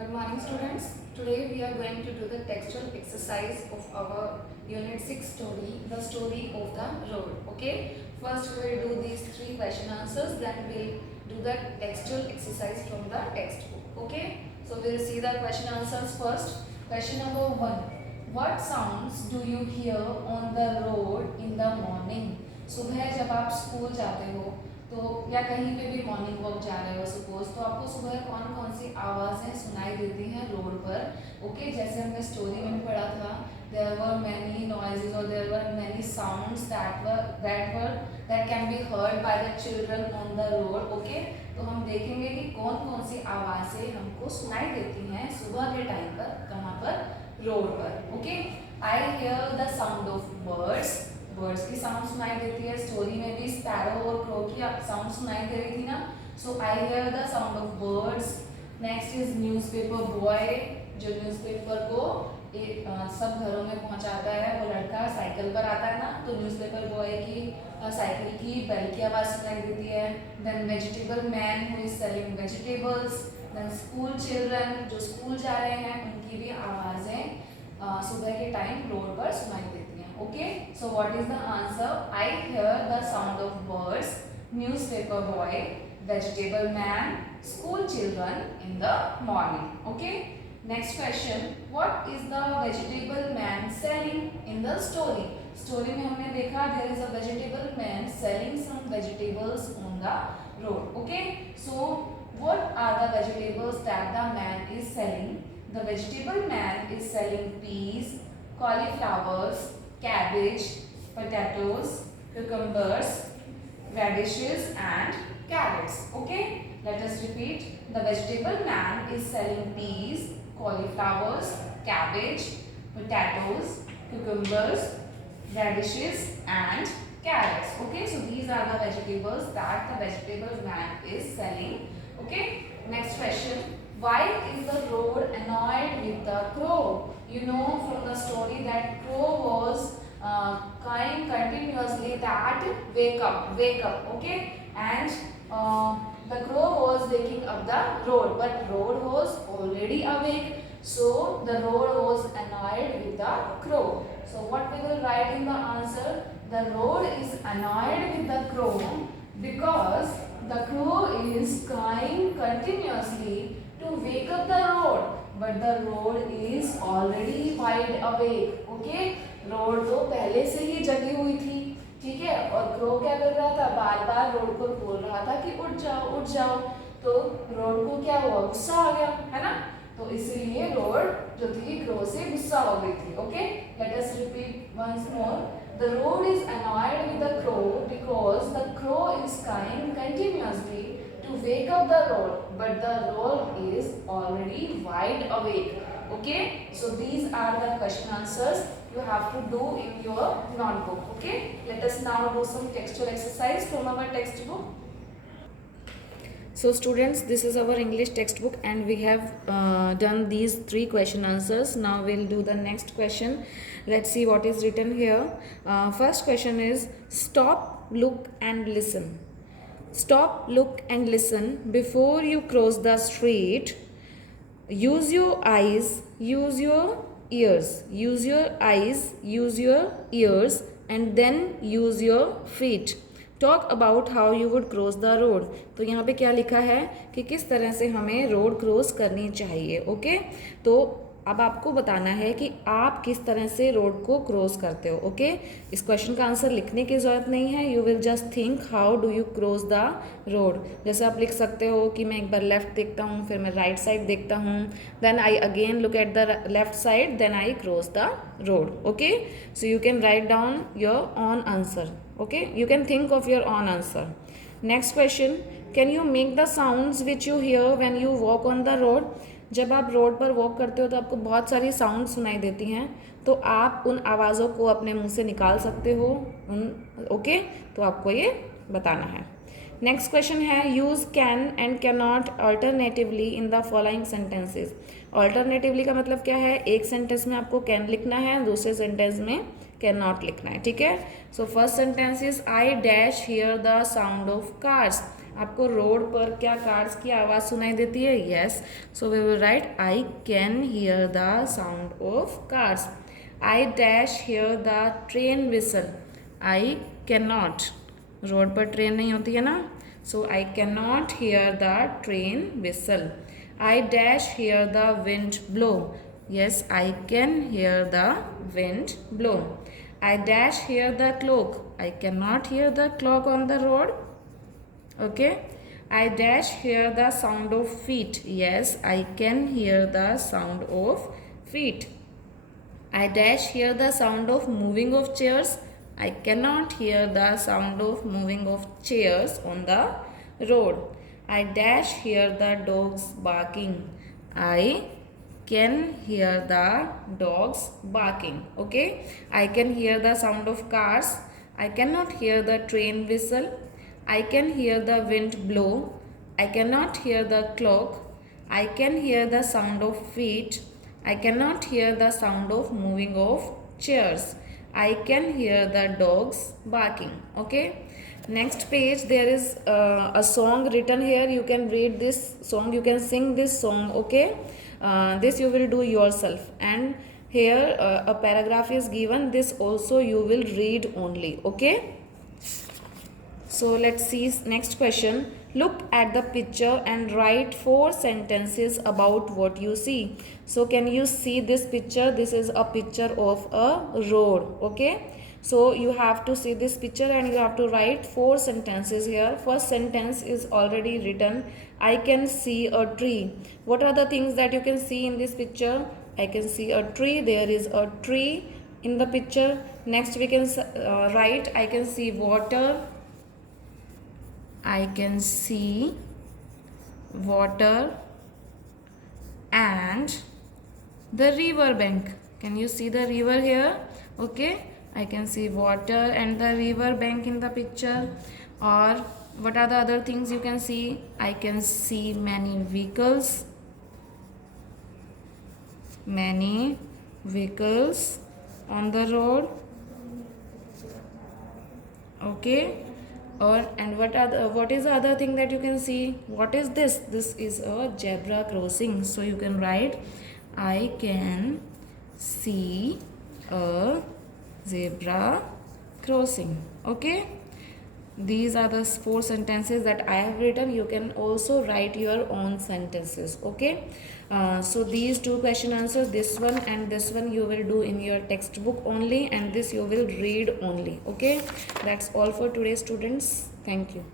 Good morning, students. Today we are going to do the textual exercise of our Unit 6 story, the story of the road. Okay. First we will do these 3 question answers, then we will do the textual exercise from the textbook. Okay. So we will see the question answers first. Question number 1. What sounds do you hear on the road in the morning? सुबह जब आप school जाते हो तो या कहीं पे भी मॉर्निंग वॉक जा रहे हो सपोज, तो आपको सुबह कौन कौन सी आवाज़ें सुनाई देती हैं रोड पर. ओके, जैसे हमने स्टोरी में पढ़ा था, देयर वर मैनी नॉइजेज और there were many sounds that can be heard by the children on the road. Okay, तो हम देखेंगे कि कौन कौन सी आवाज़ें हमको सुनाई देती हैं सुबह के टाइम पर, कहाँ पर, रोड पर. Okay, I hear the sound of birds. Birds की साउंड सुनाई देती है. स्टोरी में भी स्पैरो और क्रो की साउंड सुनाई दे रही थी ना. So I hear the sound of birds. Next is newspaper boy, जो न्यूज़पेपर को सब घरों में पहुंचाता है. वो लड़का साइकिल पर आता है ना, तो न्यूज़पेपर बॉय की साइकिल की बेल की आवाज़ सुनाई देती है. Then vegetable man who is selling vegetables. Then school children, जो स्कूल जा रहे हैं, उनकी भी आवाज़ें सुबह के टाइम रोड पर सुनाई देती हैं. Okay, so what is the answer? I hear the sound of birds, newspaper boy, vegetable man, school children in the morning. Okay, next question. What is the vegetable man selling in the story? Story में हमने देखा there is a vegetable man selling some vegetables on the road. Okay, so what are the vegetables that the man is selling? The vegetable man is selling peas, cauliflowers, cabbage, potatoes, cucumbers, radishes and carrots. Okay, let us repeat. The vegetable man is selling peas, cauliflowers, cabbage, potatoes, cucumbers, radishes and carrots. Okay, so these are the vegetables that the vegetable man is selling. Okay, next question. Why is the road annoyed with the crow? You know from the story that crow was crying continuously that wake up. Okay, and the crow was waking up the road, but road was already awake, so the road was annoyed with the crow. So what we will write in the answer? The road is annoyed with the crow because the crow is crying continuously to wake up the road, but the road is already wide awake. Okay, road तो पहले से ही जगी हुई थी, ठीक है, और crow क्या कर रहा था, बार बार रोड को बोल रहा था कि उठ जाओ उठ जाओ. तो रोड को क्या हुआ, गुस्सा आ गया, है ना. तो इसीलिए रोड जो थी क्रो से गुस्सा हो गई थी. Okay, let us repeat once more. The road is annoyed with the crow because the crow is crying continuously to wake up the road, but the road is already wide awake. Okay, so these are the question answers you have to do in your notebook. Okay, let us now do some textual exercise from our textbook. So students, this is our English textbook and we have done these 3 question answers. Now we'll do the next question. Let's see what is written here. First question is, stop, look and listen. Stop, look and listen before you cross the street. Use your eyes, use your ears. Use your eyes, use your ears and then use your feet. Talk about how you would cross the road. तो यहाँ पे क्या लिखा है कि किस तरह से हमें रोड क्रॉस करनी चाहिए. ओके, तो अब आपको बताना है कि आप किस तरह से रोड को क्रॉस करते हो. ओके, इस क्वेश्चन का आंसर लिखने की ज़रूरत नहीं है. You will just think how do you cross the road. जैसे आप लिख सकते हो कि मैं एक बार लेफ्ट देखता हूँ, फिर मैं राइट साइड देखता हूँ, then I again look at the left side, then I cross the road. Okay, so you can write down your own answer. Okay, you can think of your own answer. Next question, can you make the sounds which you hear when you walk on the road? जब आप road पर walk करते हो तो आपको बहुत सारी sound सुनाई देती हैं, तो आप उन आवाज़ों को अपने मुंह से निकाल सकते हो. ओके, तो आपको ये बताना है. नेक्स्ट क्वेश्चन है, use can and can not alternatively in the following sentences. Alternatively का मतलब क्या है, एक सेंटेंस में आपको कैन लिखना है, दूसरे सेंटेंस में कैन नॉट लिखना है. ठीक है, so first sentence is, I dash hear the sound of cars. आपको रोड पर क्या कार्स की आवाज़ सुनाई देती है? Yes, so we will write I can hear the sound of cars. I dash hear the train whistle. I can not, road पर train नहीं होती है ना, so I can not hear the train whistle. I dash hear the wind blow. Yes, I can hear the wind blow. I dash hear the clock. I cannot hear the clock on the road. Okay. I dash hear the sound of feet. Yes, I can hear the sound of feet. I dash hear the sound of moving of chairs. I cannot hear the sound of moving of chairs on the road. I dash hear the dogs barking. I can hear the dogs barking. Okay, I can hear the sound of cars. I cannot hear the train whistle. I can hear the wind blow. I cannot hear the clock. I can hear the sound of feet. I cannot hear the sound of moving of chairs. I can hear the dogs barking. Okay, next page there is a song written here. You can read this song, you can sing this song. Okay, this you will do yourself, and here a paragraph is given. This also you will read only. Okay, so let's see next question. Look at the picture and write 4 sentences about what you see. So can you see this picture? This is a picture of a road. Okay, so you have to see this picture and you have to write 4 sentences here. First sentence is already written. I can see a tree. What are the things that you can see in this picture? I can see a tree. There is a tree in the picture. Next we can write I can see water. I can see water and the river bank. Can you see the river here? Okay, I can see water and the river bank in the picture. Or what are the other things you can see? I can see many vehicles. Many vehicles on the road. Okay, or and what is the other thing that you can see? What is this? This is a zebra crossing. So you can write I can see a zebra crossing. Okay, these are the 4 sentences that I have written. You can also write your own sentences. Okay, so these 2 question answers, this one and this one, you will do in your textbook only, and this you will read only. Okay, that's all for today, students. Thank you.